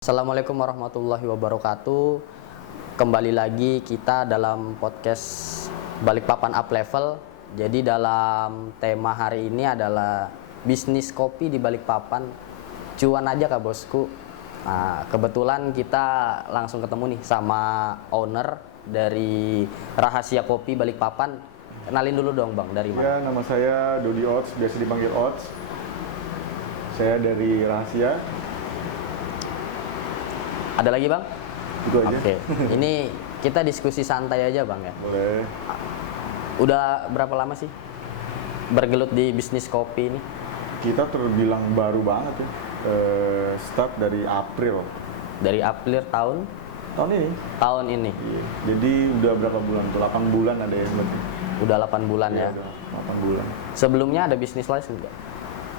Assalamualaikum warahmatullahi wabarakatuh. Kembali lagi kita dalam podcast Balikpapan Up Level. Jadi dalam tema hari ini adalah bisnis kopi di Balikpapan. Cuan aja Kak Bosku. Nah, kebetulan kita langsung ketemu nih sama owner dari Rahasia Kopi Balikpapan. Kenalin dulu dong Bang, dari mana? Ya, nama saya Dodi Ots, biasa dipanggil Ots. Saya dari Rahasia. Ada lagi Bang? Itu aja. Oke. Ini kita diskusi santai aja Bang ya. Boleh. Udah berapa lama sih bergelut di bisnis kopi ini? Kita terbilang baru banget ya. Start dari April. Dari April tahun Tahun ini. Iya. Jadi udah berapa bulan tuh? 8 bulan ada yang berarti. udah 8 bulan Iya, ya. udah 8 bulan. Sebelumnya ada bisnis lain enggak?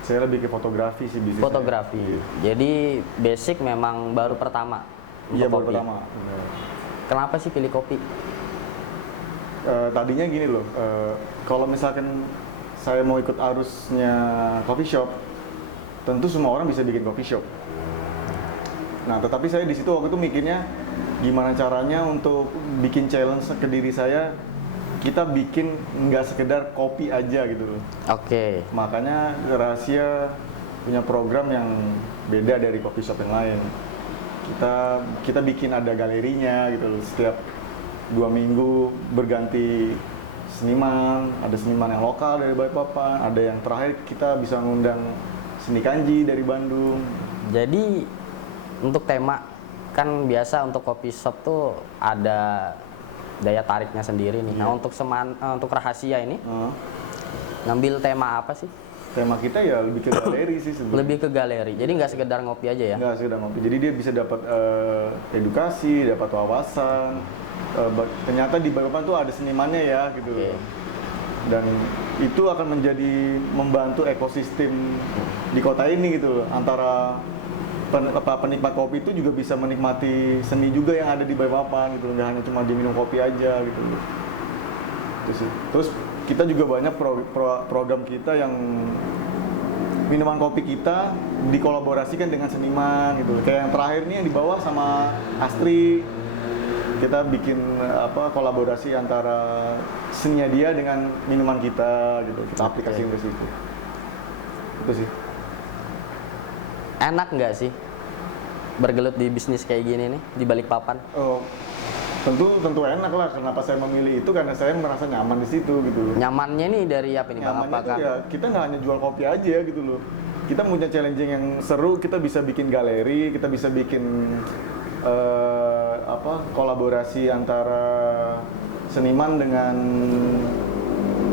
Saya lebih ke fotografi sih bisnisnya. Fotografi. Iya. Jadi basic memang baru pertama untuk Iya, baru kopi. pertama. Bener. Kenapa sih pilih kopi? Tadinya gini loh, kalau misalkan saya mau ikut arusnya coffee shop, tentu semua orang bisa bikin coffee shop. Nah, tetapi saya di situ waktu itu mikirnya gimana caranya untuk bikin challenge ke diri saya, kita bikin nggak sekedar kopi aja gitu loh. Oke. Makanya Rahasia punya program yang beda dari coffee shop yang lain. Kita bikin ada galerinya gitu loh. Setiap 2 minggu berganti seniman, ada seniman yang lokal dari Balikpapan, ada yang terakhir kita bisa ngundang seni kanji dari Bandung. Jadi untuk tema kan biasa untuk kopi shop tuh ada daya tariknya sendiri nih. Iya. Nah, untuk Rahasia ini ngambil tema apa sih? Tema kita ya lebih ke galeri sih sebenarnya. Lebih ke galeri. Jadi nggak sekedar ngopi aja ya. Nggak sekedar ngopi. Jadi dia bisa dapat edukasi, dapat wawasan. Ternyata di Balikpapan tuh ada senimannya ya gitu. Oke. Dan itu akan menjadi membantu ekosistem di kota ini gitu. Antara penikmat kopi itu juga bisa menikmati seni juga yang ada di Balikpapan gitu. Nggak hanya cuma diminum kopi aja gitu. Itu sih. Terus kita juga banyak program kita yang minuman kopi kita dikolaborasikan dengan seniman gitu. Kayak yang terakhir nih yang dibawa sama Astri. Kita bikin kolaborasi antara seninya dia dengan minuman kita gitu. Kita aplikasikan ke situ. Itu sih. Enak nggak sih bergelut di bisnis kayak gini nih di Balikpapan? Oh, tentu enak lah. Kenapa saya memilih itu? Karena saya merasa nyaman di situ gitu. Nyamannya nih dari apa nih Bang? Nyamannya Apakah tuh ya kita nggak hanya jual kopi aja gitu loh. Kita punya challenging yang seru. Kita bisa bikin galeri, kita bisa bikin kolaborasi antara seniman dengan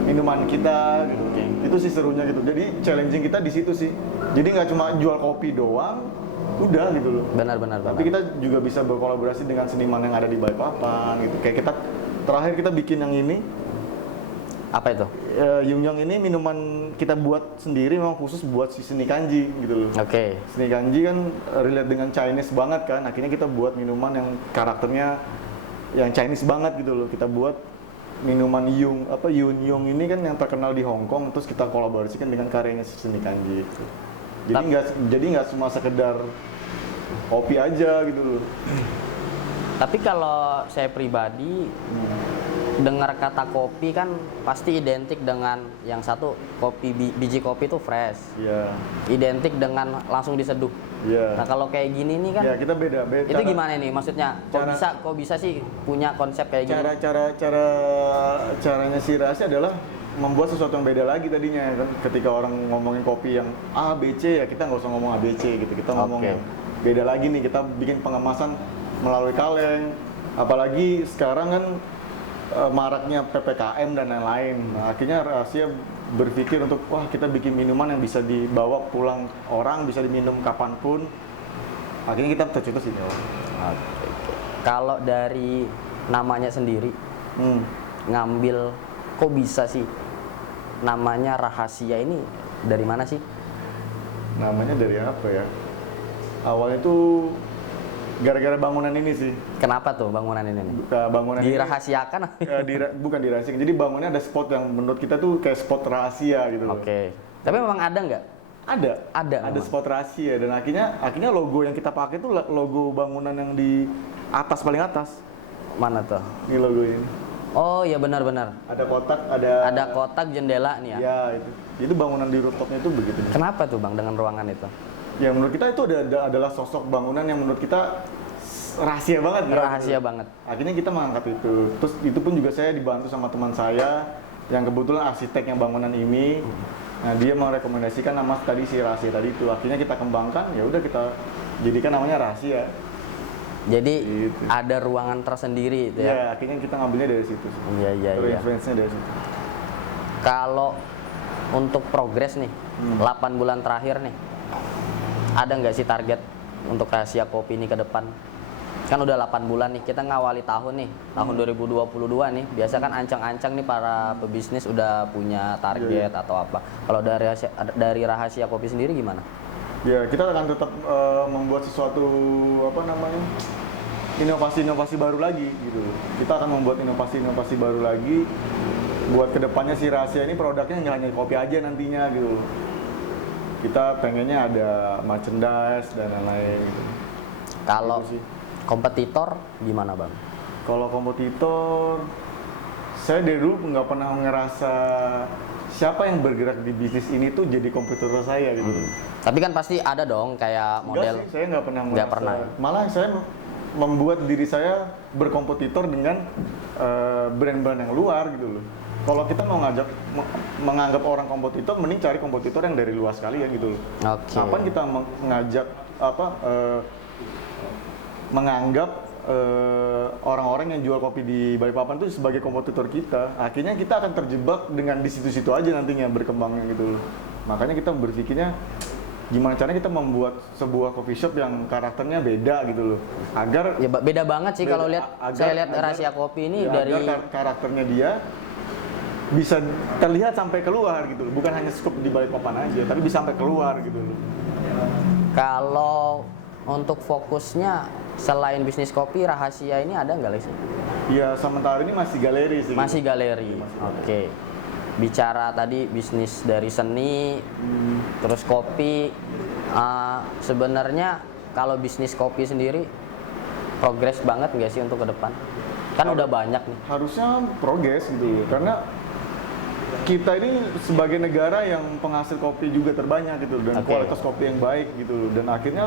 minuman kita gitu. Itu sih serunya gitu. Jadi challenging kita di situ sih. Jadi nggak cuma jual kopi doang, udah gitu loh. Benar. Tapi kita juga bisa berkolaborasi dengan seniman yang ada di Balikpapan gitu. Kayak kita terakhir kita bikin yang ini. Apa itu? Yungyang ini minuman kita buat sendiri, memang khusus buat si seni kanji gitu loh. Oke. Seni kanji kan relate dengan Chinese banget kan. Akhirnya kita buat minuman yang karakternya yang Chinese banget gitu loh. Kita buat minuman Yungyang ini kan yang terkenal di Hong Kong, terus kita kolaborasikan dengan karyanya si seni kanji gitu. Jadi nggak cuma sekedar kopi aja gitu loh. Tapi kalau saya pribadi dengar kata kopi kan pasti identik dengan yang satu biji kopi itu fresh. Iya. Identik dengan langsung diseduh. Iya. Nah, kalau kayak gini nih kan Ya kita beda. itu gimana nih maksudnya? Kok bisa sih punya konsep kayak gini? Caranya si Rahasia adalah membuat sesuatu yang beda lagi tadinya kan. Ketika orang ngomongin kopi yang A, B, C ya kita nggak usah ngomong A, B, C gitu. Kita ngomong yang beda lagi nih. Kita bikin pengemasan melalui kaleng. Apalagi sekarang kan maraknya PPKM dan lain-lain. Nah, akhirnya Rahasia berpikir untuk wah kita bikin minuman yang bisa dibawa pulang orang, bisa diminum kapanpun. Akhirnya kita tercetus ini. Kalau dari namanya sendiri ngambil kok bisa sih namanya Rahasia ini dari mana sih? Namanya dari apa ya? Awalnya tuh gara-gara bangunan ini sih. Kenapa tuh bangunan ini? Bangunan dirahasiakan? Bukan dirahasiakan. Jadi bangunnya ada spot yang menurut kita tuh kayak spot rahasia gitu loh. Oke. Tapi memang ada nggak? Ada spot rahasia dan akhirnya logo yang kita pakai itu logo bangunan yang di atas, paling atas. Mana tuh? Ini logo ini. Oh iya benar-benar. Ada kotak, Ada kotak jendela nih ya. Ya itu. Itu bangunan di rooftopnya itu begitu. Kenapa tuh Bang dengan ruangan itu? Ya menurut kita itu adalah sosok bangunan yang menurut kita rahasia banget. Rahasia banget. Akhirnya kita mengangkat itu. Terus itu pun juga saya dibantu sama teman saya yang kebetulan arsitek yang bangunan ini. Nah dia merekomendasikan nama tadi si rahasia tadi itu. Akhirnya kita kembangkan, ya udah kita jadikan namanya rahasia. Jadi Gitu. ada ruangan tersendiri itu Ya, ya. akhirnya kita ngambilnya dari situ. Iya. Influence-nya dari situ. Kalau untuk progres nih, 8 bulan terakhir nih, ada nggak sih target untuk Rahasia Kopi ini ke depan? Kan udah 8 bulan nih, kita ngawali tahun nih, tahun 2022 nih. Biasa kan ancang-ancang nih para pebisnis udah punya target atau apa. Kalau dari Rahasia Kopi sendiri gimana? Ya, kita akan tetap membuat sesuatu inovasi-inovasi baru lagi gitu. Kita akan membuat inovasi-inovasi baru lagi buat kedepannya si Rahasia ini produknya nggak hanya kopi aja nantinya gitu. Kita pengennya ada merchandise dan lain-lain gitu. Kalau Gitu sih. kompetitor gimana Bang? Kalau kompetitor, saya dari dulu nggak pernah ngerasa siapa yang bergerak di bisnis ini tuh jadi kompetitor saya gitu. Tapi kan pasti ada dong kayak model. Enggak sih, saya nggak pernah Nggak merasa. pernah. Malah saya membuat diri saya berkompetitor dengan brand-brand yang luar gitu loh. Kalau kita mau menganggap orang kompetitor, mending cari kompetitor yang dari luar sekali ya gitu loh. Oke. Kapan kita menganggap orang-orang yang jual kopi di Balikpapan itu sebagai kompetitor kita, akhirnya kita akan terjebak dengan di situ-situ aja nantinya berkembangnya gitu loh. Makanya kita berpikirnya gimana caranya kita membuat sebuah coffee shop yang karakternya beda gitu loh, agar Ya beda banget sih kalau lihat saya lihat agar- Rahasia Kopi ini ya, dari agar karakternya dia bisa terlihat sampai keluar gitu loh. Bukan hanya skup di Balikpapan aja, tapi bisa sampai keluar gitu loh. kalau untuk fokusnya selain bisnis kopi Rahasia ini ada nggak sih? Ya sementara ini masih galeri sih. Masih gitu. galeri. Oke. Bicara tadi bisnis dari seni, terus kopi. Sebenarnya kalau bisnis kopi sendiri progres banget nggak sih untuk ke depan? Kan udah banyak nih. Harusnya progres gitu loh, karena kita ini sebagai negara yang penghasil kopi juga terbanyak gitu dan Oke. kualitas kopi yang baik gitu loh. Dan akhirnya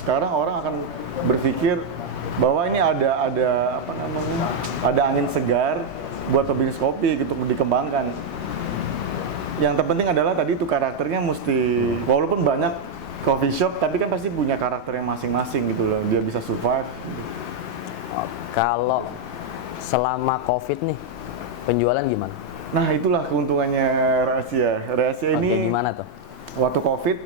sekarang orang akan berpikir bahwa ini ada angin segar buat bisnis kopi gitu dikembangkan. Yang terpenting adalah tadi itu karakternya mesti, walaupun banyak coffee shop tapi kan pasti punya karakternya masing-masing gitu loh, dia bisa survive. Kalau selama COVID nih penjualan gimana? Nah itulah keuntungannya Rahasia. Rahasia Oke, ini gimana tuh? waktu COVID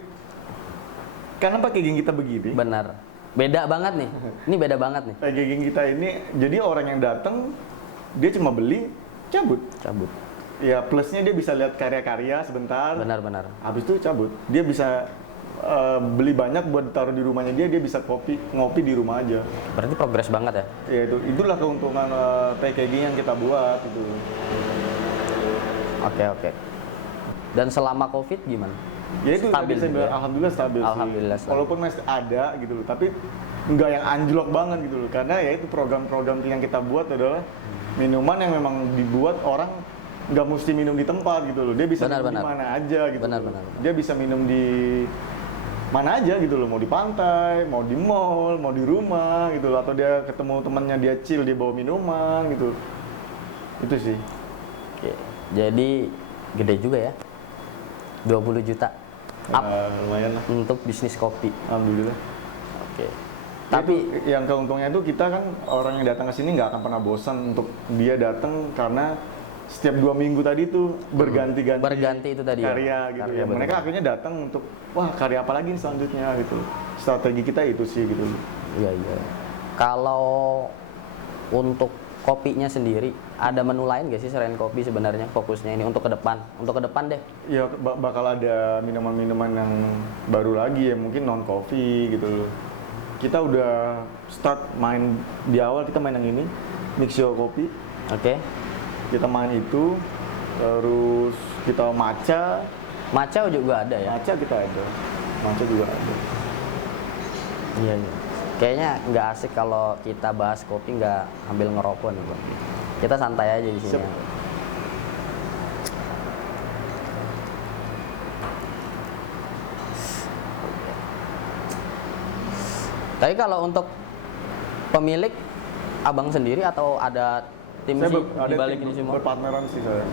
karena packaging kita begini. Benar. Beda banget nih. Ini beda banget nih. Packaging kita ini, jadi orang yang datang dia cuma beli, cabut. Cabut. Ya plusnya dia bisa lihat karya-karya sebentar. Benar. Habis itu cabut. Dia bisa beli banyak buat taruh di rumahnya dia bisa ngopi di rumah aja. Berarti progres banget ya? Ya itulah keuntungan packaging yang kita buat itu. Oke. Dan selama COVID gimana? Ya itu Stabil tadi saya juga bilang, ya? alhamdulillah stabil Alhamdulillah sih. stabil. Walaupun masih ada gitu loh, tapi nggak yang anjlok banget gitu loh. Karena ya itu program-program yang kita buat adalah minuman yang memang dibuat orang nggak mesti minum di tempat gitu loh. Dia bisa minum di mana aja gitu. Benar. Dia bisa minum di mana aja gitu loh. Mau di pantai, mau di mall, mau di rumah gitu loh. Atau dia ketemu temannya dia chill, dia bawa minuman gitu. Itu sih. Oke. Jadi gede juga ya? 20 juta up Lumayan lah. untuk bisnis kopi. Alhamdulillah. Oke. Tapi Tapi yang keuntungnya itu kita kan orang yang datang ke sini nggak akan pernah bosan untuk dia datang karena setiap 2 minggu tadi tuh berganti-ganti Berganti itu tadi ya? karya gitu Karya, ya. betul. Mereka akhirnya datang untuk wah karya apa lagi nih selanjutnya gitu. Strategi kita itu sih gitu. iya. Kalau untuk kopinya sendiri ada menu lain gak sih selain kopi sebenarnya fokusnya ini untuk ke depan? Untuk ke depan deh. Ya bakal ada minuman-minuman yang baru lagi ya mungkin non coffee gitu loh. Kita udah start main di awal kita main yang ini Mixio Kopi. Oke. Kita main itu terus kita matcha Matcha juga ada ya? Matcha kita ada. Matcha juga ada. Iya, iya. Kayaknya nggak asik kalau kita bahas kopi nggak ambil ngerokok nih, Bang. Kita santai aja di sini. Siap. Tapi kalau untuk pemilik abang sendiri atau ada tim Saya sih ada di balik tim ini semua? berpartneran sih saya.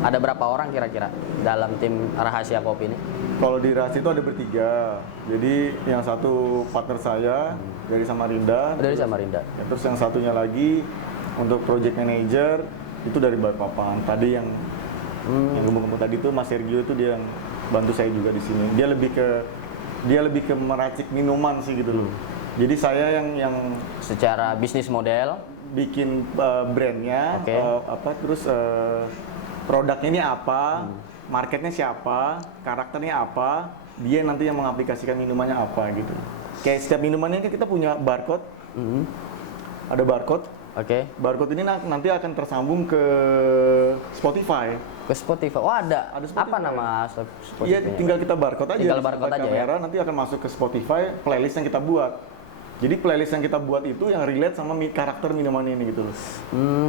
Ada berapa orang kira-kira dalam tim Rahasia Kopi ini? Kalau di Rahasia itu ada bertiga. Jadi yang satu partner saya dari Samarinda. Dari Samarinda. Ya, terus yang satunya lagi untuk project manager itu dari Balikpapan. Tadi yang gemuk-gemuk tadi itu Mas Sergio itu dia yang bantu saya juga di sini. Dia lebih ke meracik minuman sih gitu loh. Jadi saya yang Secara bisnis model, bikin brandnya, Oke. terus produknya ini apa, marketnya siapa, karakternya apa, dia nanti yang mengaplikasikan minumannya apa gitu. Kayak setiap minumannya kan kita punya barcode, ada barcode. oke, Barcode ini nanti akan tersambung ke Spotify. ke Spotify. Oh ada. Ada Spotify. Apa nama Spotify? Iya, tinggal kita barcode aja. Tinggal di barcode sebelah aja ya? kamera, nanti akan masuk ke Spotify playlist yang kita buat. Jadi playlist yang kita buat itu yang relate sama karakter minuman ini gitu loh.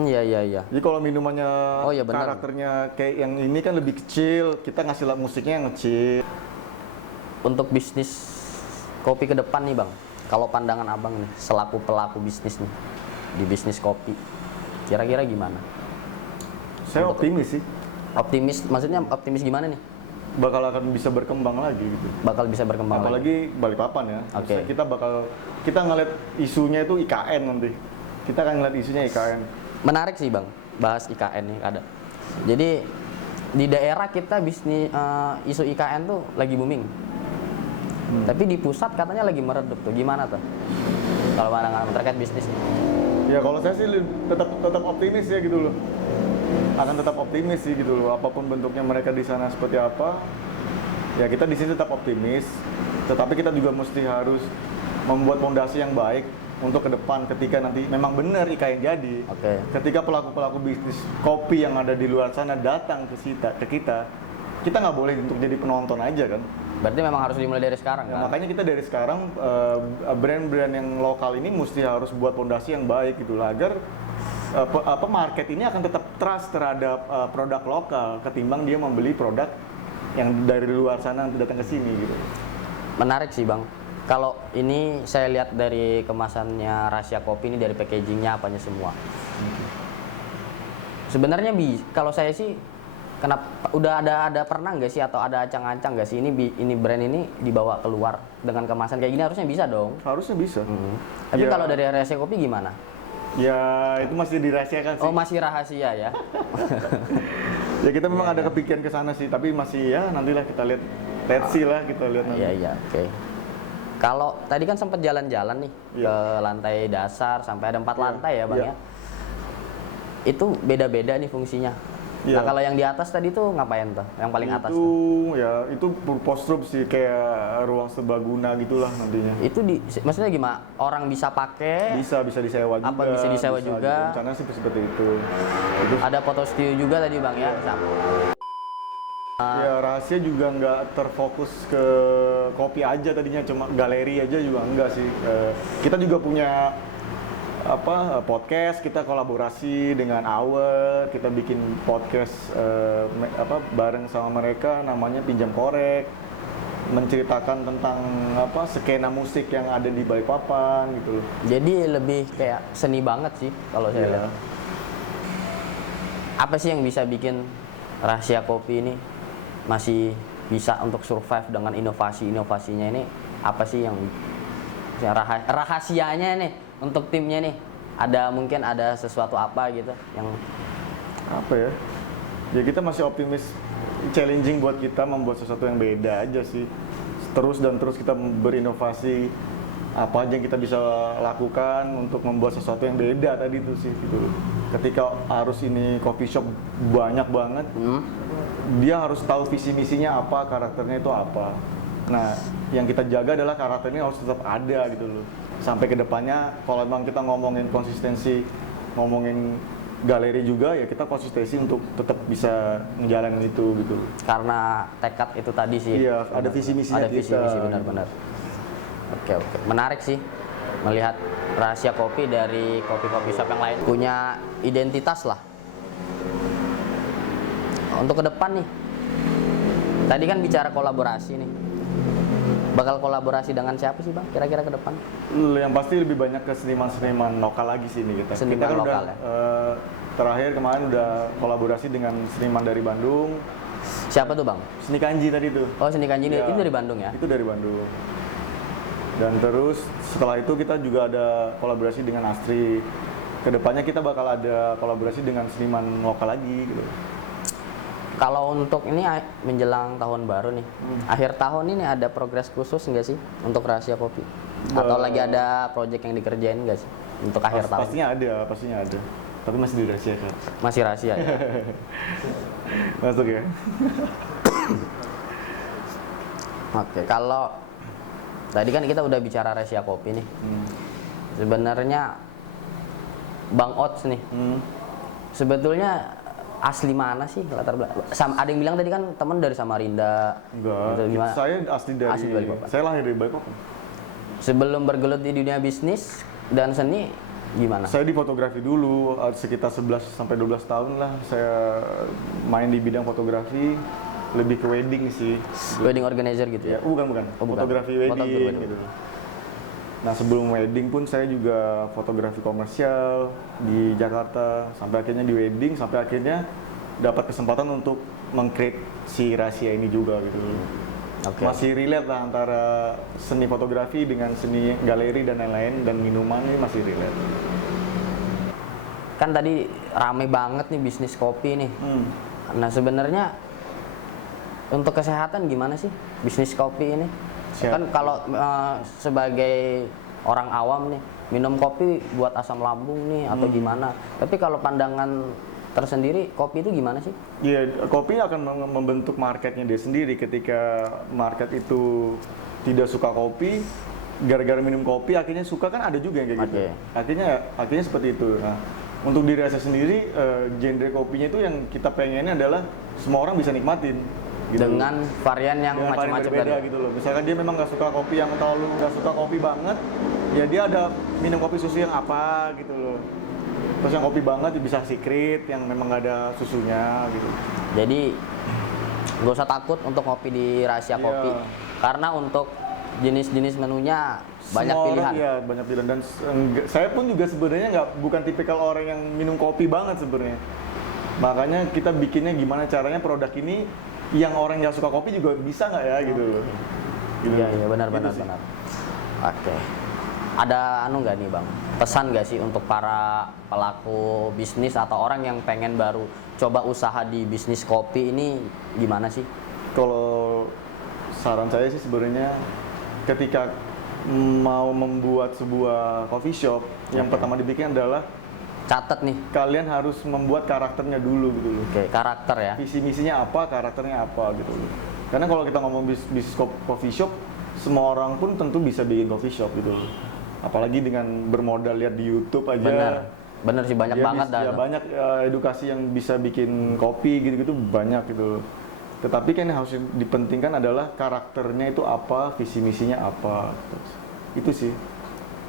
Iya iya iya. Jadi kalau minumannya Oh, iya benar. karakternya kayak yang ini kan lebih kecil, kita ngasih musiknya yang kecil. Untuk bisnis kopi ke depan nih, Bang. Kalau pandangan Abang nih selaku pelaku bisnis nih di bisnis kopi. Kira-kira gimana? Saya optimis sih, Optimis, maksudnya optimis gimana nih? bakal akan bisa berkembang lagi gitu. Bakal bisa berkembang lagi. Apalagi Balikpapan ya. Oke. Maksudnya kita ngeliat isunya itu IKN nanti. Kita akan ngeliat isunya IKN. Menarik sih, Bang, bahas IKN nih ada. Jadi di daerah kita bisnis isu IKN tuh lagi booming. Tapi di pusat katanya lagi meredup tuh. Gimana tuh? Kalau pandangan terkait bisnis nih. Ya kalau saya sih tetap optimis ya gitu loh. Akan tetap optimis sih gitu loh. Apapun bentuknya mereka di sana seperti apa, ya kita di sini tetap optimis. Tetapi kita juga mesti harus membuat fondasi yang baik untuk ke depan ketika nanti memang benar IKN jadi. Oke. Ketika pelaku-pelaku bisnis kopi yang ada di luar sana datang ke kita nggak boleh untuk jadi penonton aja kan. Berarti memang harus dimulai dari sekarang Ya, kan? makanya kita dari sekarang brand-brand yang lokal ini mesti harus buat fondasi yang baik gitu lah, agar market ini akan tetap trust terhadap produk lokal ketimbang dia membeli produk yang dari luar sana nanti datang ke sini gitu. Menarik sih, Bang. Kalau ini saya lihat dari kemasannya Rahasia Kopi ini, dari packagingnya apanya semua. Sebenarnya kalau saya sih kenapa udah ada pernah nggak sih atau ada ancang-ancang nggak sih ini brand ini dibawa keluar dengan kemasan kayak gini, harusnya bisa dong. Harusnya bisa. Tapi Ya. kalau dari Rahasia Kopi gimana? Ya itu masih dirahasiakan sih. Oh, masih rahasia ya. Ya kita memang ada kepikiran ke sana sih, tapi masih ya nantilah kita lihat. Let's see lah, kita lihat nanti. Iya iya, oke. Kalau tadi kan sempat jalan-jalan nih Iya. ke lantai dasar sampai ada 4 Iya, lantai ya, Bang iya. ya. Itu beda-beda nih fungsinya. Iya. Nah, kalau yang di atas tadi tuh ngapain tuh? Yang paling atas itu tuh? ya itu post-room sih, kayak ruang serbaguna gitulah nantinya. Itu maksudnya gimana? Orang bisa pakai? Bisa disewa juga. Apa bisa disewa juga? Rencana sih seperti itu. Itu Ada foto studio juga tadi, Bang ya. ya Rahasia juga nggak terfokus ke kopi aja tadinya, cuma galeri aja juga enggak sih. Kita juga punya podcast, kita kolaborasi dengan Hour, kita bikin podcast bareng sama mereka namanya Pinjam Korek, menceritakan tentang skena musik yang ada di Balikpapan gitu loh. Jadi lebih kayak seni banget sih kalau saya Iya. lihat. Apa sih yang bisa bikin Rahasia Kopi ini masih bisa untuk survive dengan inovasinya ini? Apa sih yang rahasianya nih untuk timnya nih? Mungkin ada sesuatu apa gitu yang Apa ya? Ya kita masih optimis, challenging buat kita membuat sesuatu yang beda aja sih. Terus kita berinovasi, apa aja yang kita bisa lakukan untuk membuat sesuatu yang beda tadi itu sih gitu. Ketika harus ini coffee shop banyak banget, dia harus tahu visi misinya apa, karakternya itu apa. Nah, yang kita jaga adalah karakternya harus tetap ada gitu loh. Sampai ke depannya, kalau memang kita ngomongin konsistensi, ngomongin galeri juga, ya kita konsistensi untuk tetap bisa menjalani itu gitu. Karena tekad itu tadi sih. Iya, ada visi misinya Ada visi misi benar-benar. Oke, menarik sih melihat Rahasia Kopi dari kopi-kopi shop yang lain punya identitas lah. Untuk ke depan nih, tadi kan bicara kolaborasi nih. Bakal kolaborasi dengan siapa sih Bang kira-kira ke depan? Yang pasti lebih banyak ke seniman-seniman lokal lagi sih ini kita. Seniman Kita kan lokal udah ya? terakhir kemarin udah kolaborasi dengan seniman dari Bandung, Siapa tuh Bang? Seni Kanji tadi tuh. Oh, Seni Kanji Iya. itu dari Bandung ya? Itu dari Bandung. Dan terus setelah itu kita juga ada kolaborasi dengan Astri. Kedepannya kita bakal ada kolaborasi dengan seniman lokal lagi gitu. Kalau untuk ini menjelang tahun baru nih, akhir tahun ini ada progres khusus nggak sih untuk Rahasia Kopi? Atau lagi ada project yang dikerjain nggak sih untuk akhir tahun? Pastinya ada. Tapi masih dirahasiakan. Masih rahasia ya? Masuk ya. Oke, kalau tadi kan kita udah bicara Rahasia Kopi nih. Sebenarnya Bang Ots nih, sebetulnya asli mana sih latar belakang? Ada yang bilang tadi kan teman dari Samarinda. Enggak. Gitu, gimana? Saya asli dari Balikpapan. Saya lahir dari Balikpapan. Sebelum bergelut di dunia bisnis dan seni, gimana? Saya di fotografi dulu, sekitar 11 sampai 12 tahun lah saya main di bidang fotografi, lebih ke wedding sih. Wedding organizer gitu ya? Ya, bukan. Oh, bukan. Fotografi wedding Fotografi. gitu. Nah, sebelum wedding pun saya juga fotografi komersial di Jakarta, sampai akhirnya di wedding, sampai akhirnya dapat kesempatan untuk meng-create si Rahasia ini juga gitu. Oke. Masih relate lah antara seni fotografi dengan seni galeri dan lain-lain, dan minuman ini masih relate. Kan tadi rame banget nih bisnis kopi nih. Nah, sebenarnya untuk kesehatan gimana sih bisnis kopi ini? Siap. Kan kalau sebagai orang awam nih, minum kopi buat asam lambung nih atau gimana. Tapi kalau pandangan tersendiri, kopi itu gimana sih? Iya, kopi akan membentuk marketnya dia sendiri. Ketika market itu tidak suka kopi, gara-gara minum kopi akhirnya suka, kan ada juga yang kayak gitu. Akhirnya seperti itu. Nah, untuk diri saya sendiri, genre kopinya itu yang kita pengennya adalah semua orang bisa nikmatin. Gitu. Dengan varian yang Dengan varian macam-macam berbeda tadi. gitu loh. Misalkan dia memang nggak suka kopi yang terlalu nggak suka kopi banget, ya dia ada minum kopi susu yang apa gitu loh. Terus yang kopi banget bisa secret yang memang nggak ada susunya gitu. Jadi nggak usah takut untuk kopi di Rahasia Iya. Kopi, karena untuk jenis-jenis menunya banyak Semua pilihan. Orang, iya, banyak pilihan, dan saya pun juga sebenarnya bukan tipikal orang yang minum kopi banget sebenarnya. Makanya kita bikinnya gimana caranya produk ini yang orang yang suka kopi juga bisa nggak ya gitu loh. Gitu. Iya benar. Gitu sih. Oke. Ada nggak nih Bang? Pesan nggak sih untuk para pelaku bisnis atau orang yang pengen baru coba usaha di bisnis kopi ini gimana sih? Kalau saran saya sih sebenarnya ketika mau membuat sebuah coffee shop, yang pertama dibikin adalah Catat nih. kalian harus membuat karakternya dulu gitu loh. Oke, karakter ya. Visi misinya apa, karakternya apa gitu loh. Karena kalau kita ngomong bisnis coffee shop, semua orang pun tentu bisa bikin coffee shop gitu loh. Apalagi dengan bermodal lihat di YouTube aja. Bener sih, banyak dia banget ya banyak edukasi yang bisa bikin kopi gitu-gitu banyak gitu loh. Tetapi kan yang harus dipentingkan adalah karakternya itu apa, visi misinya apa. Itu sih.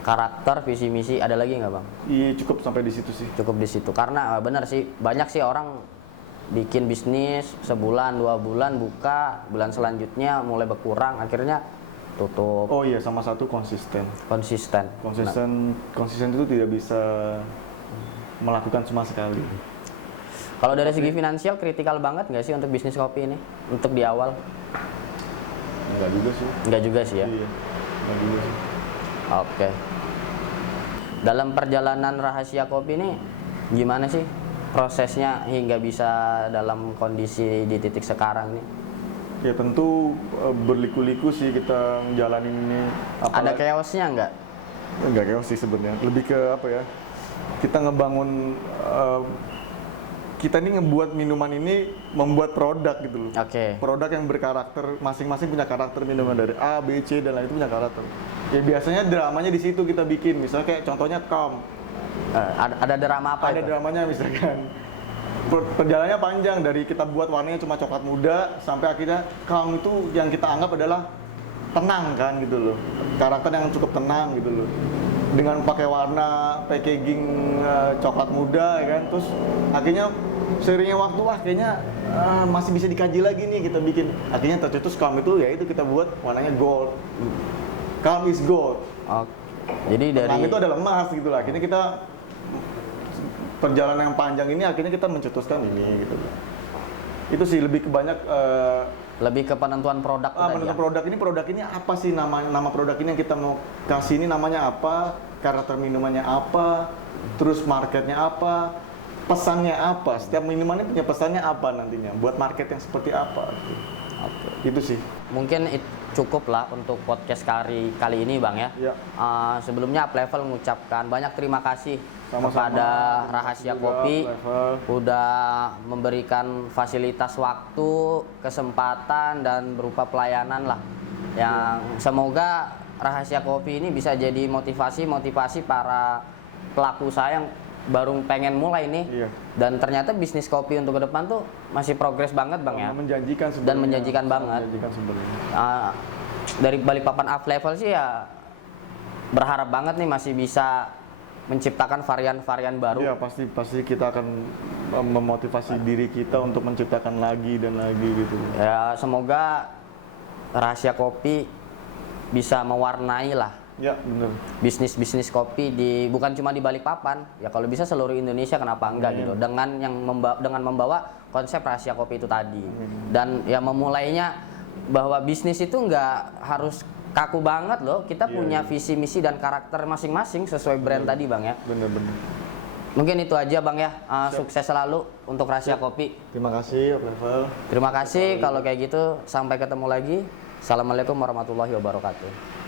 Karakter, visi misi, ada lagi nggak Bang? Iya, cukup sampai di situ sih. Cukup di situ. Karena bener sih, banyak sih orang bikin bisnis sebulan, 2 bulan buka, bulan selanjutnya mulai berkurang, akhirnya tutup. Oh iya, sama satu konsisten. Konsisten. Konsisten itu tidak bisa melakukan sama sekali. Kalau dari segi finansial kritikal banget nggak sih untuk bisnis kopi ini? Untuk di awal? Enggak juga sih. Nggak juga sih ya? Iya, enggak juga sih. Oke. Dalam perjalanan Rahasia Kopi ini gimana sih prosesnya hingga bisa dalam kondisi di titik sekarang nih? Ya tentu berliku-liku sih kita menjalani ini. Ada chaosnya nggak? Enggak chaos sih sebenarnya. Lebih ke apa ya? Kita ngebangun kita ini ngebuat minuman ini membuat produk gitu loh. Oke. Produk yang berkarakter, masing-masing punya karakter minuman dari A, B, C dan lain itu punya karakter. Ya biasanya dramanya di situ kita bikin. Misalnya kayak contohnya Calm. Ada drama apa Ada itu? dramanya misalkan. Perjalanannya panjang dari kita buat warnanya cuma coklat muda sampai akhirnya Calm itu yang kita anggap adalah tenang kan gitu loh. Karakter yang cukup tenang gitu loh. Dengan pakai warna packaging coklat muda ya kan. Terus akhirnya seiringnya waktu kayaknya masih bisa dikaji lagi nih kita bikin. Akhirnya tercetus Calm itu ya itu kita buat warnanya gold. Calm is gold. Oh, jadi Tenang dari itu adalah emas gitu lah. Akhirnya kita perjalanan yang panjang ini akhirnya kita mencetuskan ini gitu. Itu sih lebih ke banyak lebih ke penentuan produk tadi menentukan ya? produk ini apa sih nama produk ini yang kita mau kasih ini namanya apa, karakter minumannya apa, terus marketnya apa, pesannya apa, setiap minuman ini punya pesannya apa nantinya, buat market yang seperti apa gitu. Oke. Itu sih. Mungkin cukup lah untuk podcast kali ini Bang ya. Ya. Sebelumnya Up Level mengucapkan banyak terima kasih Sama-sama. kepada Rahasia Juga, Kopi Up Level. udah memberikan fasilitas waktu, kesempatan dan berupa pelayanan lah. Yang semoga Rahasia Kopi ini bisa jadi motivasi para pelaku saya yang baru pengen mulai nih. Iya. Dan ternyata bisnis kopi untuk ke depan tuh masih progres banget Bang ya. Menjanjikan sebenarnya. Dan menjanjikan banget. Menjanjikan sebenarnya. Dari Balikpapan Up Level sih ya berharap banget nih masih bisa menciptakan varian-varian baru. Iya, pasti kita akan memotivasi diri kita untuk menciptakan lagi dan lagi gitu. Ya semoga Rahasia Kopi bisa mewarnai lah Ya, benar. bisnis kopi bukan cuma di Balikpapan, ya kalau bisa seluruh Indonesia kenapa enggak gitu. Dengan membawa konsep Rahasia Kopi itu tadi. Dan ya memulainya bahwa bisnis itu enggak harus kaku banget loh. Kita punya visi misi dan karakter masing-masing sesuai brand tadi Bang ya. Benar-benar. Mungkin itu aja Bang ya. Sukses selalu untuk Rahasia Kopi. Terima kasih, Up Level. Terima kasih kalau kayak gitu. Sampai ketemu lagi. Assalamualaikum warahmatullahi wabarakatuh.